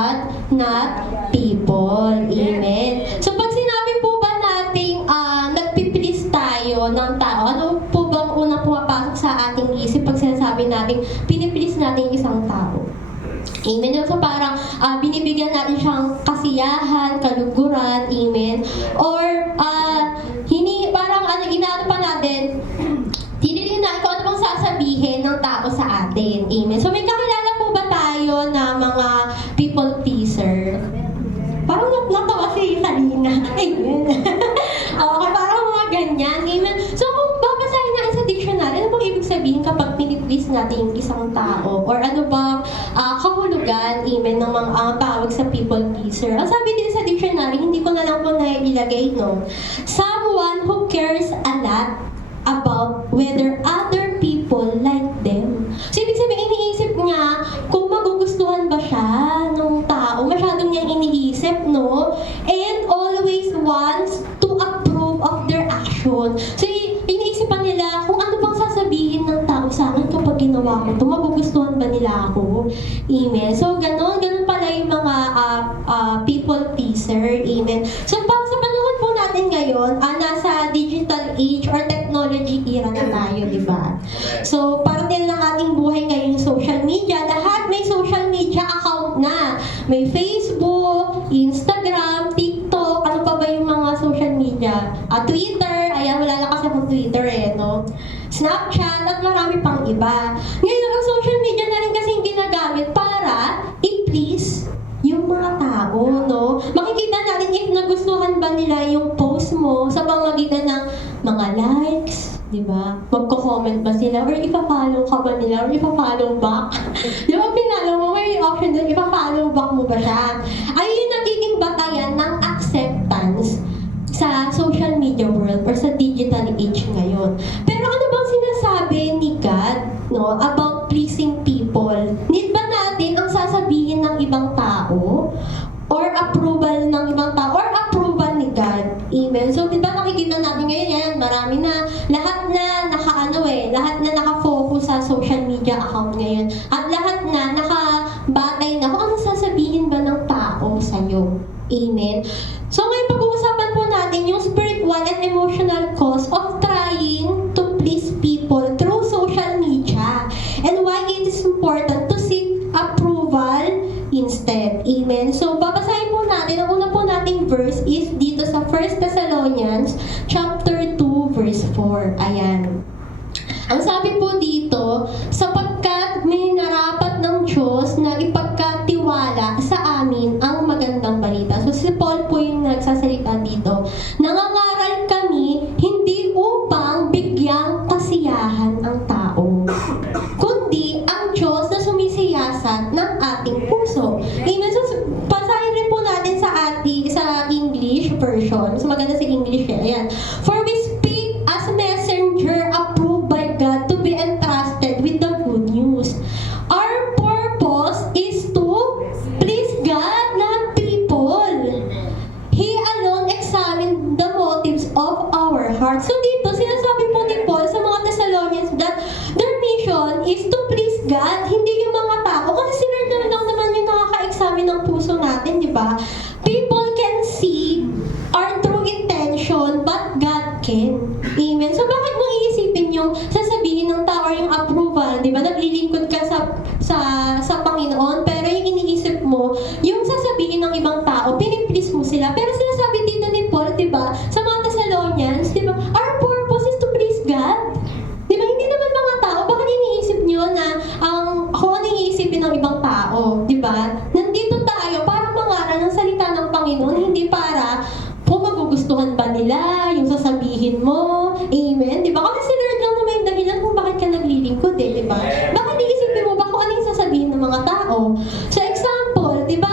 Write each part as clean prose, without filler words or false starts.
but not people. Amen. So pag sinabi po ba nating nagpipilis tayo ng tao, ano po bang unang pumapasok sa ating isip pag sinasabi natin pinipilis natin isang tao? Amen. So parang binibigyan natin siyang kasiyahan, kaluguran, amen. Or parang inaano pa natin, tinitingnan natin kung ano bang sasabihin ng tao sa atin. Amen. So may kakilala po ba tayo na mga people pleaser? Parang natawa si Salina. Amen. Okay, parang mga ganyan. Amen. So kung babasahin natin sa dictionary, ano bang ibig sabihin kapag piniplease natin yung isang tao? Or ano bang kahulugan, amen, ng mga tawag sa people pleaser? Ang sabi din sa dictionary, hindi ko na lang po nailagay, no? Someone who cares a lot about whether other people like them. So, ibig sabihin, iniisip niya kung magugustuhan ba siya ng tao. Masyadong niyang iniisip, no? And always wants to approve of their action. So, iniisipan nila kung ano bang sasabihin ng tao sa akin kapag ginawa ko ito. Magugustuhan ba nila ako? Amen. So, ganun pala yung mga people pleaser. Amen. So, sa panahon po natin ngayon, nasa digital age or technology era na tayo, di ba? So, parte na ng ating buhay ngayon yung social media. Lahat may social media account na. May Facebook, Instagram, TikTok, ano pa ba yung mga social media? Twitter, ayan, wala lang kasi akong Twitter no? Snapchat, at marami pang iba. Ngayon, ang social media na rin kasi yung ginagamit para i-please yung mga tao, no? Makikita natin if nagustuhan ba nila yung post mo sa pamamagitan ng mga likes, di ba? Magko-comment ba sila? Or ipa-follow ka ba nila? Or ipa-follow back? Di ba, pinalo mo, may option doon, ipa-follow back mo ba siya? Ayun yung nagiging batayan ng acceptance sa social media world or sa digital age ngayon. Pero ano bang sinasabi ni God, no, about pleasing people? Need ba natin ang sasabihin ng ibang tao? Or approval ng ibang tao? Or approval ni God? Amen. So, di ba nakikita natin ngayon yan, marami na, lahat na naka-focus sa social media account ngayon. At lahat na nakabatay na kung ano sasabihin ba ng tao sa'yo. Amen. So, ngayon pag-uusapan po natin yung spiritual and emotional cost of trying to please people through social media and why it is important to seek approval instead. Amen. So, babasahin po natin. Ang una po nating verse is dito sa 1 Thessalonians chapter 2, verse 4. Ayan. Ang sabi po dito, sapagkat may narapat ng Diyos na ipagkatiwala sa amin ang magandang balita. So, si Paul po yung nagsasalita dito. Nangangaral kami hindi upang bigyang kasiyahan ang tao, kundi ang Diyos na sumisiyasat ng ating puso. Amen. So, pasahin rin po natin sa English version. Mas maganda sa English Ayan. For we speak as messenger approved by God to be entrusted with the good news. Our purpose is to please God, not people. He alone examined the motives of our hearts. So dito, sinasabi po ni Paul sa mga Thessalonians that their mission is to please God, hindi yung mga tao. Kasi si Lord lang naman yung nakaka-examine ng puso natin, di ba? People can see our true intention, but God can. Amen. So bakit mo iisipin yung sasabihin ng tao or yung approval, di ba? Naglilingkod ka sa Panginoon, pero yung iniisip mo, yung sasabihin ng ibang tao, piniplease mo sila. Pero sinasabi dito ni Paul, di ba? Sa mga Thessalonians, di ba? Our purpose is to please God. Di ba? Hindi naman mga tao. Bakit iniisip nyo na kung ano iniisipin ng ibang tao? Di ba? Nandito tayo para mangaral ng salita ng Panginoon, hindi para kung magugustuhan ba nila yung sasabihin mo. Amen? Di ba? Kasi si Lord lang naman yung dahilan kung bakit ka naglilingkod di ba? Bakit iisipin mo ba kung ano yung sasabihin ng mga tao? So, example, di ba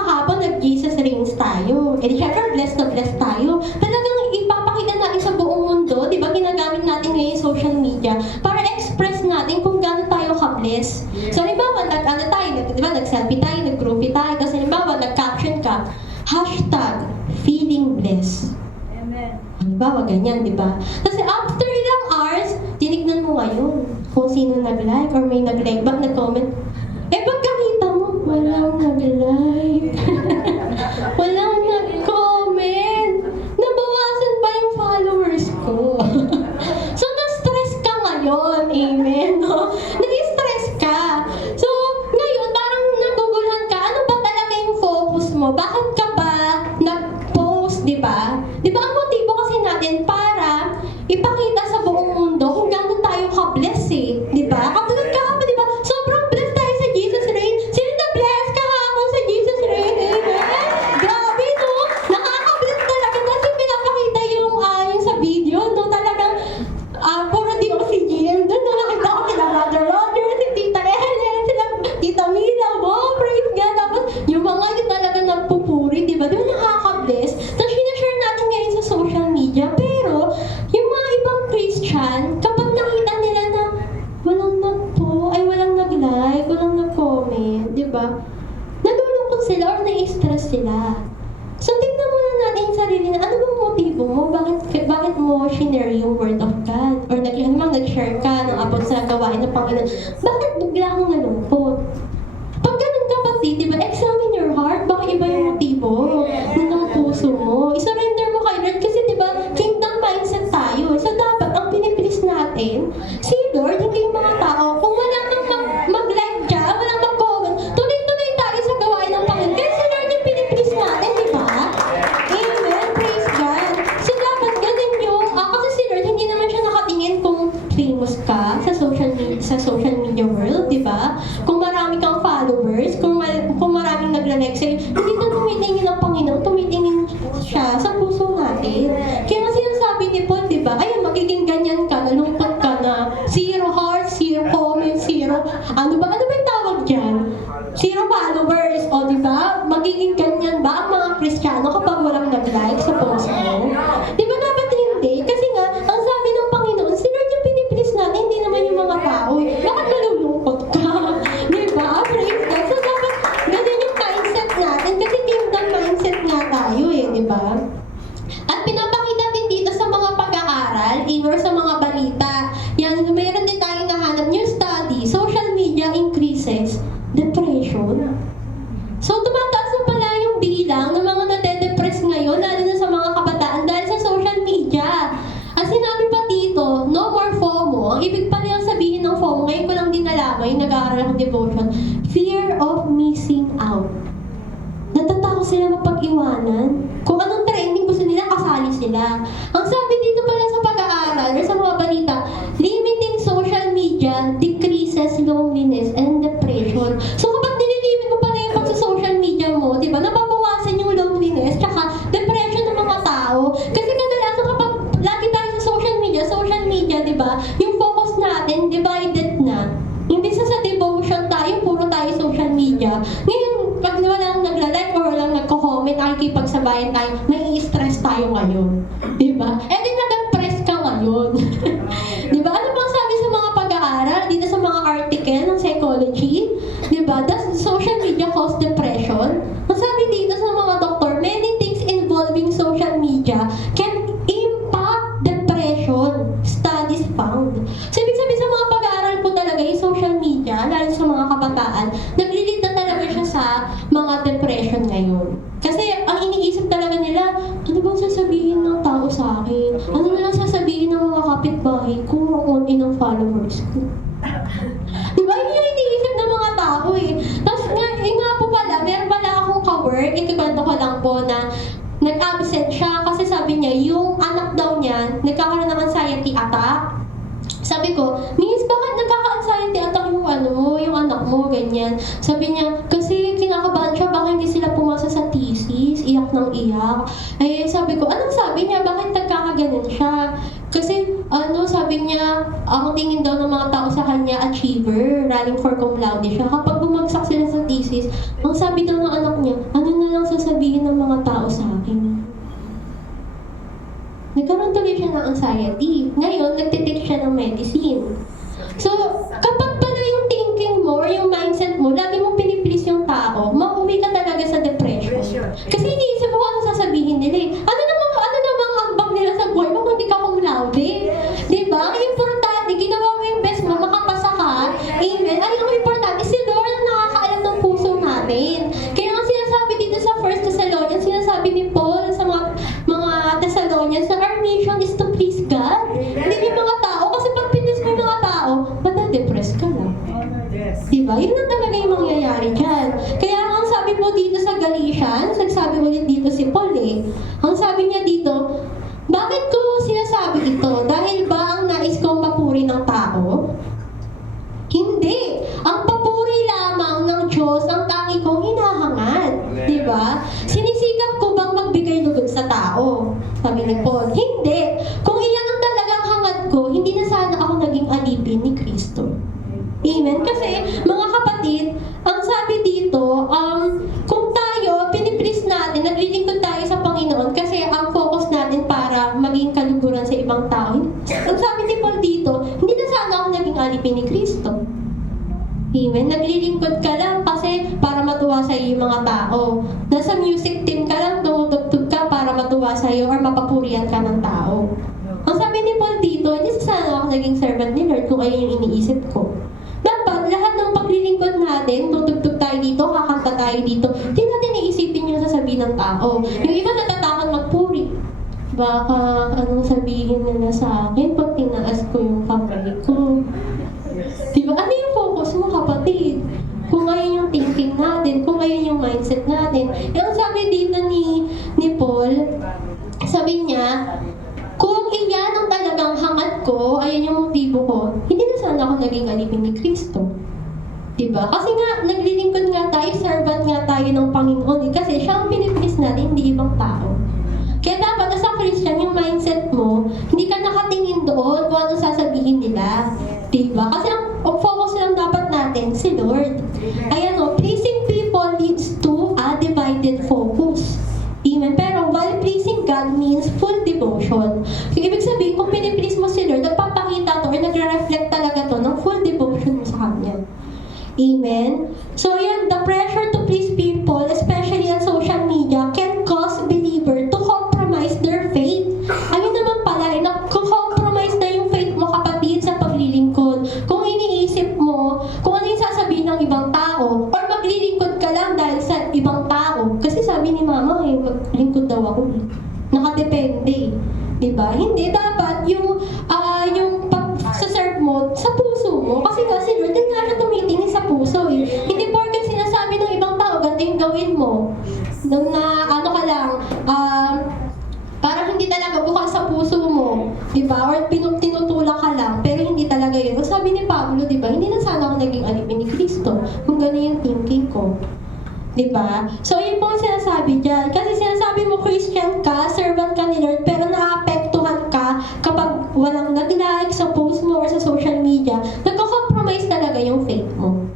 kahapon nag-Jesus rings tayo. Eh, syempre, blessed na blessed tayo. Talagang ipapakita natin sa buong mundo, di ba? Ginagamit natin ngayon yung social media para express natin kung gaano tayo ka-bless. So, halimbawa, nag-selfie tayo, nag-groupie tayo, tapos halimbawa, nag-caption ka, #feeling blessed. Amen. Halimbawa, ganyan, di ba? Kasi after ilang hours, tinignan mo ngayon kung sino nag-like or may nag-like back, nag-comment. Eh, pagkakita mo, walang mo, bakit ka ba nag-post, di ba? Di ba ang motibo kasi natin para ipakita sa buong mundo kung gaano tayo ka-bless eh. Di ba? Katulad ka ba, di ba? Sobrang blessed tayo sa Jesus Reign. Sino na-bless ka ako sa Jesus Reign? Amen? Grabe, no? Nakaka-bless talaga kasi pinapakita yung sa video, no? Talagang, puro di ko si Jim. Doon na nakita ko sila Brother Roger, si Tita Ellen, sila Tita Mila, wow, praise God. Tapos, yung mga yun talaga nagpupuri, di ba? Di ba nakaka-bless? Tapos, sinashare natin ngayon sa social media. Pero, yung mga ibang Christian, kapag nakita nila na walang walang nag-like, walang nag-comment, di ba? Nalulungkot sila or na-stress sila. So, tingnan muna natin yung sarili na ano bang motibo mo? Bakit mo shinare yung word of God? Or nag-share ka ng about sa gawain ng Panginoon? Bakit bigla kang nalungkot? Pag ganun kapatid, di ba, examine your heart. Baka iba yung motibo ng puso mo. I-surrender mo kay Lord kasi di ba, kingdom mindset tayo. So, dapat ang pinipilis natin, si Lord, hindi yung mga tao. Kung wala nang mag-like dyan, walang mag-comment, tuloy-tuloy tayo sa gawain ng Panginoon. Kasi si Lord yung pinipilis natin, di ba? Amen. Praise God. So, dapat ganun yung, kasi si Lord, hindi naman siya nakatingin kung famous ka sa social media world, di ba? Kung marami kang followers, kung maraming nagla-like sa'yo, hindi na tumitingin ang Panginoon, tumitingin siya sa puso natin. Kaya nga sinasabi ni Paul, di ba? Ayun, magiging ganyan ka, nalungkot ka na, zero heart, zero comment, zero, ano ba yung tawag dyan? Zero followers, o di ba? Magiging ganyan ba ang mga Kristiyano kapag walang nag-like sa post mo? Di ba dapat hindi? Kasi nga, ang sabi ng Panginoon, si Lord yung pinipilis natin, hindi naman yung mga tao. Bakit nalulungkot ka? Di ba? Praise God. So dapat ganun yung mindset natin kasi kingdom mindset nga tayo eh, di ba? At pinapakita din dito sa mga pag-aaral or sa mga balita. Yan, mayroon din tayong nahanap new study, social media increases depression. So, tumataas na pala yung bilang ng mga nade-depress ngayon, lalo na sa mga kabataan dahil sa social media. At sinabi pa dito, no more FOMO. Ang ibig pala yung sabihin ng FOMO, ngayon ko lang din nalaman, yung nag-aaral ng devotion, fear of missing out. Natatakot sila mapag-iwanan. Kung anong trending gusto nila, kasali sila. Ang sabi dito pala sa pag-aaral or sa mga balita, limiting social media decreases loneliness and depression. So kapag nililimit mo pala yung pag-social media mo, di ba, nababawasan yung loneliness tsaka depression ng mga tao. Kasi kadalasan kapag lagi tayo sa social media, di ba, yung focus natin divided na. Hindi sa devotion tayo, puro tayo social media. Ngayon, pag walang nagla-like or walang nagko-comment, nakikipagsabayan tayo, may stress tayo ngayon. Diba? Eh di na-depress ka ngayon. Diba? Ano bang sabi sa mga pag-aaral, dito sa mga article ng psychology? Diba? Does social media cause depression? Ang sabi dito sa mga doktor, many things involving social media can impact depression. Studies found. So, ibig sabihin sa mga pag-aaral po talaga, yung social media, lalo sa mga kabataan, nag-lead na talaga siya sa mga depression ngayon. Kasi ang iniisip talaga nila, ano bang sasabihin ng tao sa akin? Ano na lang sasabihin ng mga kapitbahay ko kung ng followers ko? Diba? Yun yung iniisip ng mga tao eh. Tapos nga po pala, meron pala akong ka-work, ikikwento ko lang po na nag-absent siya kasi sabi niya, yung anak daw niya, nagkakaroon ng anxiety attack. Sabi ko, Miss, bakit nagkaka-anxiety attack yung anak mo, ganyan. Sabi niya, kasi kinakabahan siya, baka hindi sila pumasa sa thesis, iyak ng iyak. Eh, sabi ko, anong sabi niya, bakit nagkakaganon siya? Kasi, sabi niya, ang tingin daw ng mga tao sa kanya, achiever, running for cum laude siya. Kapag bumagsak sila sa thesis, ang sabi daw ng anak niya, ano na lang sasabihin ng mga tao sa akin? Nagkaroon tuloy siya ng anxiety. Ngayon, nagtitake siya ng medicine. So, kapag pala yung thinking mo or yung mindset mo, lagi mong pinipilis yung tao, mauwi ka talaga sa depression. Kasi iniisip mo ano sasabihin nila eh. Ano namang ambag nila sa buhay mo kung hindi ka cum laude? Diba? Ang importante, ginawa mo yung best mo, makapasa ka. Amen. Ay, ang importante, si Lord ang nakakaalam ng puso natin. Kaya ang sinasabi dito sa 1 Thessalonians, sinasabi ni Paul sa mga Thessalonians na our mission is to please God. Hindi yung mga tao. Kasi pag pinis mo yung mga tao, matadepress ka lang. Diba? Yun na talaga yung mangyayari dyan. Kaya ang sabi po dito sa Galatians Sabi ni Paul, hindi. Kung iyan ang talagang hangad ko, hindi na sana ako naging alipin ni Kristo. Amen? Kasi, mga kapatid, ang sabi dito, kung tayo, piniplease natin, naglilingkod tayo sa Panginoon kasi ang focus natin para maging kaluguran sa ibang tao. Ang sabi ni Paul dito, hindi na sana ako naging alipin ni Kristo. Amen? Naglilingkod ka lang kasi para matuwa sa iyo yung mga tao. Nasa music team ka lang, tumutugtog ka para matuwa sa iyo or mapapurihan ka ng tao. Ang sabi ni Paul dito, hindi sana ako naging servant ni Lord kung ayun yung iniisip ko. Dapat lahat ng paglilingkod natin, tutugtog tayo dito, kakanta tayo dito, hindi natin iisipin yung sasabihin ng tao. Yung iba natatakot magpuri. Baka anong sabihin nila sa akin pag tinaas ko yung kamay ko. Diba? Ano yung focus mo, kapatid? Kung ayun yung thinking natin, kung ayun yung mindset natin. Yung sabi dito ni Paul, sabi niya, kung iyan ang talagang hangad ko, ayun yung motibo ko, hindi na sana ako naging alipin ni Kristo. Diba? Kasi nga, naglilingkod nga tayo, servant nga tayo ng Panginoon. Kasi siya ang piniplis natin, hindi ibang tao. Kaya dapat as a Christian, yung mindset mo, hindi ka nakatingin doon kung ano sasabihin nila. Diba? Kasi ang focus lang dapat natin, si Lord. Ayan o, pleasing people leads to a divided focus. Amen. Pero while pleasing God means full devotion. Yung ibig sabihin, kung piniplease mo si Lord, nagpapakita to or nagre-reflect talaga to ng full devotion mo sa Kanya. Amen. So yan, the pressure to please people, especially on social media, can cause believer to compromise their faith. Ayun naman pala, compromise na yung faith mo, kapatid, sa paglilingkod. Kung iniisip mo, kung ano yung sasabihin ng ibang tao, or maglilingkod ka lang dahil sa ibang tao. Kasi sabi ni Mama, maglingkod daw ako. Nakadepende. Diba? Hindi, dapat yung pag-serve mo sa puso mo. Kasi nga si Lord, nga siya tumitingin sa puso eh. Hindi porket sinasabi ng ibang tao, ganito yung gawin mo. Nung ano ka lang, parang hindi talaga bukal sa puso mo. Diba? Or tinutulak ka lang, pero hindi talaga yun. Kung sabi ni Pablo, diba, hindi na sana ako naging alipin ni Kristo. Kung gano'n yung thinking ko. Diba? So, yun po ang sinasabi dyan. Kasi sinasabi mo, Christian ka, servant ka ni Lord, pero naapektuhan ka kapag walang nag-like sa post mo or sa social media, nagko-compromise talaga yung faith mo.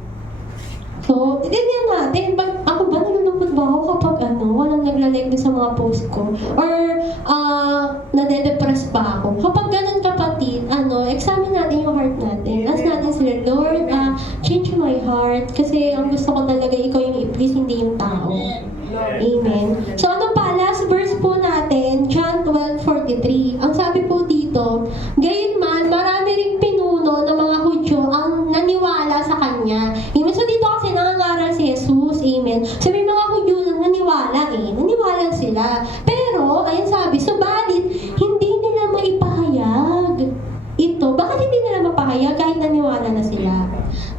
So, din natin, ako ba, nalulungkot ba ako kapag walang nagla-like din sa mga post ko? Or, nade-depress pa ako? Kapag ganun, kapatid, examine natin yung heart natin. Ask natin sila, Lord, change my heart. Kasi ang gusto ko talaga, ikaw yung i-please, hindi yung tao. Amen. So, ano pa? Last verse po natin, John 12:43. Ang sabi po dito, gayunman, marami ring pinuno ng mga Hudyo ang naniwala sa Kanya. Amen. So, dito kasi nangangaral si Jesus. Amen. So, may mga Hudyo na naniwala naniwala sila. Pero, ayun sabi, subalit, hindi nila maipahayag ito. Bakit hindi nila mapahayag kahit naniwala na sila?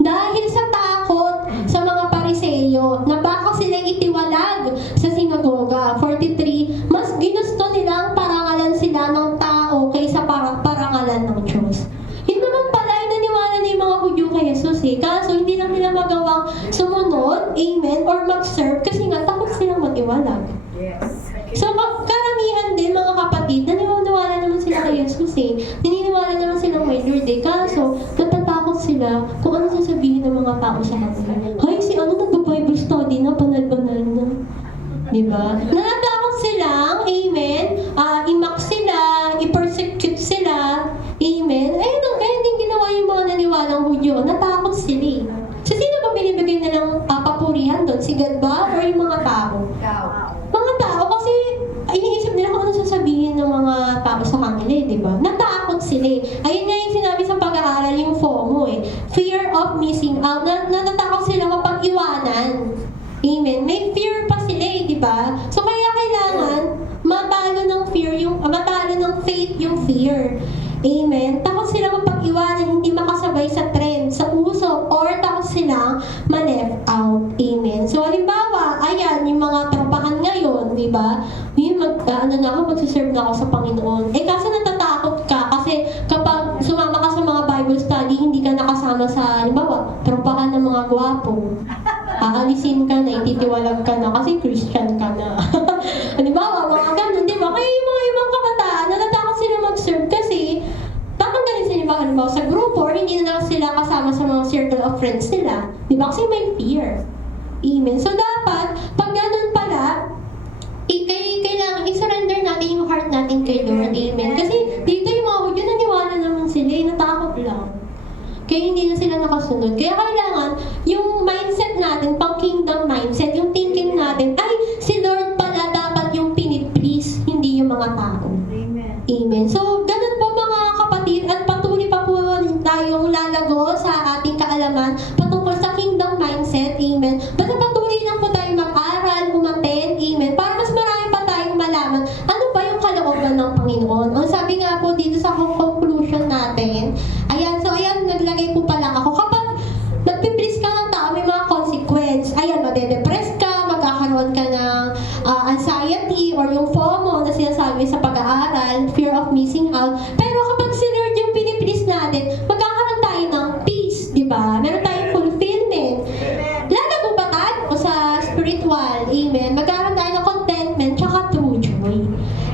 Dahil sa takot sa mga Pariseyo na baka sila itiwalag sa sinagoga. 43, mas ginusto nilang parangalan sila ng tao kaysa parangalan ng Diyos. Yun naman pala, naniwala na yung mga Hudyo kay Jesus eh. Kaso hindi lang nila magawang sumunod, amen, or mag-serve kasi nga takot silang matiwalag. So, karamihan din mga kapatid, naniniwala naman sila kay Jesus eh. Naniniwala naman silang may Lord eh. Kaso, natatakot sila kung ano sasabihin ng mga tao sa kanila. Hay, si nagpa-Bible study na, banal-banal na. Diba? Natatakot silang, amen, imak sila, i-persecute sila, amen. Ayun ang kaya din ginawa yung mga naniwalang Hudyo. Natakot sila eh. So, sino ba binibigay nilang papurihan doon? Si God ba? Or yung mga tao? Mga tao kasi iniisip nila kung ano sasabihin ng mga tao sa kanila eh, di ba? Natakot sila eh. Ayun nga yung sinabi sa pag-aaral yung FOMO eh. Fear of missing out. Natatakot sila kapag iwanan. Amen. May fear pa sila eh, di ba? So kaya kailangan matalo ng faith yung fear. Amen. Takot sila mapag-iwanan, hindi makasabay sa trend, sa uso, or takot silang ma-left out. Amen. So, halimbawa, ayan, yung mga tropahan ngayon, di ba? Magsiserve na ako sa Panginoon. Eh, kasi natatakot ka, kasi kapag sumama ka sa mga Bible study, hindi ka nakasama sa, halimbawa, tropahan ng mga gwapo. Aalisin ka na, ititiwalag ka na, kasi Christian ka na. Halimbawa, mga ganun, di ba? Kaya yung mga ibang Di ba? Kasi may fear. Amen. So dapat, pag ganun pala, kailangan i-surrender natin yung heart natin kay Lord. Amen. Kasi dito yung mga Hudyo, naniwala naman sila, natakot lang. Kaya hindi na sila nakasunod. Kaya kailangan, yung mindset natin, pang kingdom mindset, yung thinking natin, ay, si Lord pala dapat yung piniplease, hindi yung mga tao. Amen. Amen. So, ganun po mga kapatid, at patuloy pa po tayong lalago sa ating kaalaman patungkol sa kingdom mindset. Amen. Basta patuloy lang po tayo mag-aral, umattend. Amen. Para mas marami pa tayong malaman, ano ba yung kalooban ng Panginoon. Ang sabi nga po dito sa conclusion natin, ayan, naglagay po pala ako. Kapag nagpiplease ka ng tao, may mga consequence. Ayan, madedepress ka, magkakaroon ka ng anxiety or yung FOMO na sinasabi sa pag-aaral, fear of missing out. Pero kapag si Lord yung piniplease natin, magkakaroon tayo ng peace, di ba? Meron tayong fulfillment. Lalago ba tayo sa spiritual? Amen. Magkakaroon tayo ng contentment tsaka true joy.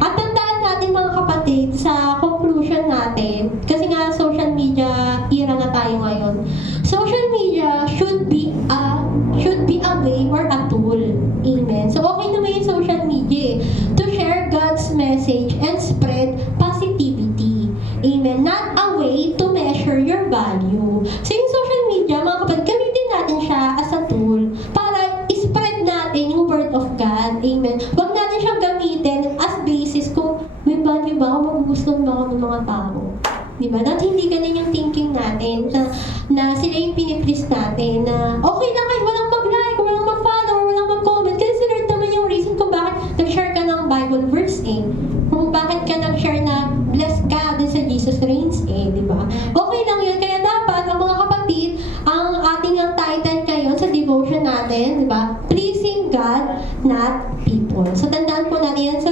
At tandaan natin mga kapatid, sa conclusion natin, kasi nga social media era na tayo ngayon. Social media should be a way or a tool. Amen. So okay naman yung social media to share God's message and spread positivity. Amen. Not a way to measure your value. So yung social media, mga kapatid, gamitin natin siya as a tool para i-spread natin yung word of God. Amen. Huwag natin siyang gamitin as basis kung may value ba ako, magugustuhan ba ako ng mga tao. Diba? Not hindi ganun yung thinking natin na sila yung piniplease natin na okay lang kahit walang mag-like, walang mag-follow, walang mag-comment. Kasi si Lord naman yung reason kung bakit nag-share ka ng Bible verse kung bakit ka nag-share na blessed ka din sa Jesus reigns diba? Okay lang yun. Kaya dapat ang mga kapatid, ang ating ang title ngayon sa devotion natin, diba? Pleasing God, not people. So tandaan po natin yan. So